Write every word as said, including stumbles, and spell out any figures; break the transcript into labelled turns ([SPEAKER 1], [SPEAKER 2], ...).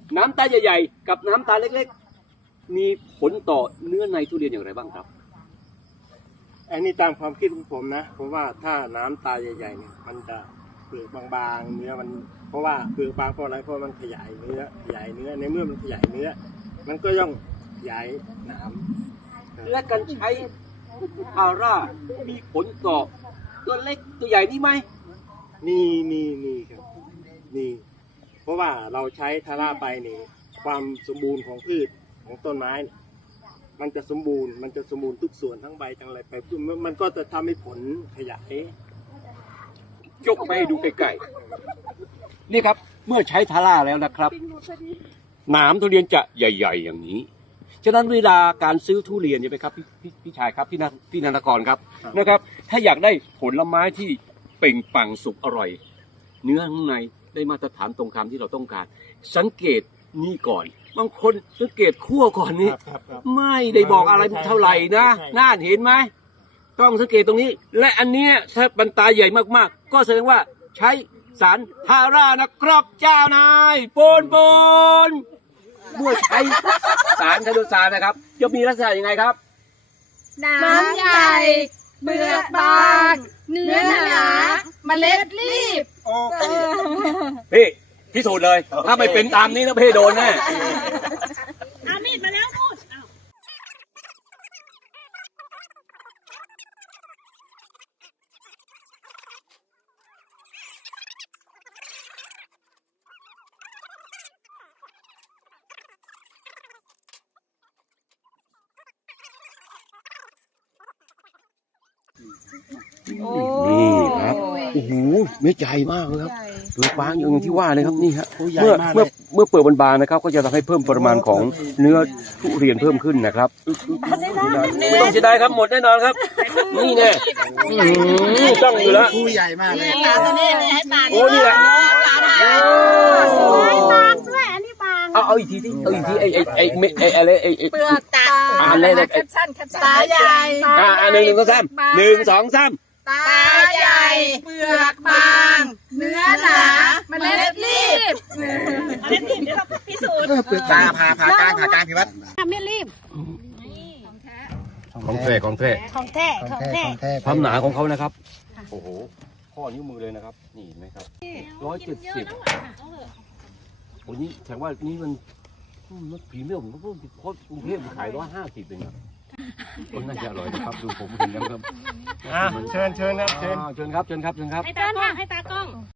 [SPEAKER 1] น้ำตาใหญ่ๆกับน้ำตาเล็กๆมีผลต่อเนื้อในทุเรียนอย่างไรบ้างครับ
[SPEAKER 2] อันนี้ตามความคิดของผมนะผมว่าถ้าน้ำตาใหญ่ๆเนี่ยมันจะเปลือกบางๆเนื้อมันเพราะว่าเปลือกบางเพราะอะไรเพราะมันขยายเนื้อขยายเนื้อในเมื่อมันขยายเนื้อมันก็ย่อมขยายหนาม
[SPEAKER 1] และการใช้ทาร่ามีผลต่อตัวเล็กตัวใหญ่นี่ไหม
[SPEAKER 2] มีมีมีครับมีเพราะว่าเราใช้ทาร่าไปนี่ความสมบูรณ์ของพืชของต้นไม้มันจะสมบูรณ์มันจะสมบูรณ์ทุกส่วนทั้งใบทั้งอะไรไปมันก็จะทำให้ผลขยาย
[SPEAKER 1] ยกไปดูใกล้ๆนี่ครับเมื่อใช้ทาร่าแล้วนะครับหนามทุเรียนจะใหญ่ๆอย่างนี้ฉะนั้นเวลาการซื้อทุเรียนใช่ไหมครับพี่พี่พี่ชายครับพี่นันพี่นันทกรครับนะครับถ้าอยากได้ผลไม้ที่เป่งปังสุกอร่อยเนื้อข้างในได้มาตรฐานตรงคำที่เราต้องการสังเกตนี่ก่อนบางคนสังเกตคั่วก่อนนี่ไม่ได้บอกอะไรเท่าไหร่นะน่าเห็นไหมต้องสังเกตตรงนี้และอันเนี้ยถ้าบรรตาใหญ่มากๆก็แสดงว่าใช้สารทาร่านะครับเจ้านายปนปนเมื่อใช้สารไคโตซานนะครับจะมีลักษณะยังไงครับ
[SPEAKER 3] น้ำใหญ่เปลือกบางเนื้อหนาเมล็ดรีบ
[SPEAKER 2] โอเค
[SPEAKER 1] พี่พิสูจน์เลยถ้าไม่เป็นตามนี้นะพี่โดนแน่
[SPEAKER 3] อามีดมาแล้วนู่น
[SPEAKER 1] นี่ครับโอ้โหเม็ดใหญ่มากเลยครับเปลือกบางอย่างที่ว่าเลยครับนี่ฮะเมื่อเมื่อเมื่อเปลือกบางๆนะครับก็จะทำให้เพิ่มปริมาณของเนื้อทุเรียนเพิ่มขึ้นนะครับไม่ต้องเสียดายครับหมดแน่นอนครับนี่แน่จ้องอยู่แล้ว
[SPEAKER 2] ผู้ใหญ่มากเลย
[SPEAKER 3] ตาตัวนี้ให้ตา
[SPEAKER 1] โอ้นี่แหละ
[SPEAKER 3] สวยบางด้วยอันนี้บาง
[SPEAKER 1] เอาเอาอีกทีที่เอาอีกทีไอ้ไอ้ไอ้ไอ้อะไรไอ้
[SPEAKER 3] เปลือกตา
[SPEAKER 1] อะไรนะ
[SPEAKER 3] แคปชั่นแคปชั่นตาใหญ่
[SPEAKER 1] อ่าหนึ่งสองสามหนึ่งสองสาม
[SPEAKER 3] ตาใหญ่เปลือกบางเนื้อหนาเมล็ดรีบเมล็ดรีบเดี๋ยวเราพิสูจน์
[SPEAKER 2] เปลือกตาผ่าผ่ากลางผ่ากลางพี่วัด
[SPEAKER 3] ไม่รีบ
[SPEAKER 1] ของแท้ของแท้
[SPEAKER 3] ของแท้ของแท้
[SPEAKER 1] ความหนาของเขานะครับโอ้โหข้อนิ้วมือเลยนะครับนี่ไหมครับร้อยเจ็ดสิบโอ้นี่แสดงว่านี่มันมันพรีเมียมเพราะกรุงเทพขายร้อยห้าสิบเองครับคนน่าจะอร่อยนะครับดูผมเห็นแล้วครับ
[SPEAKER 2] เชิญเชิญครับเชิญ
[SPEAKER 1] เชิญครับเชิญครับเชิญครับ
[SPEAKER 3] ให้ตากล้องให้ตากล้อง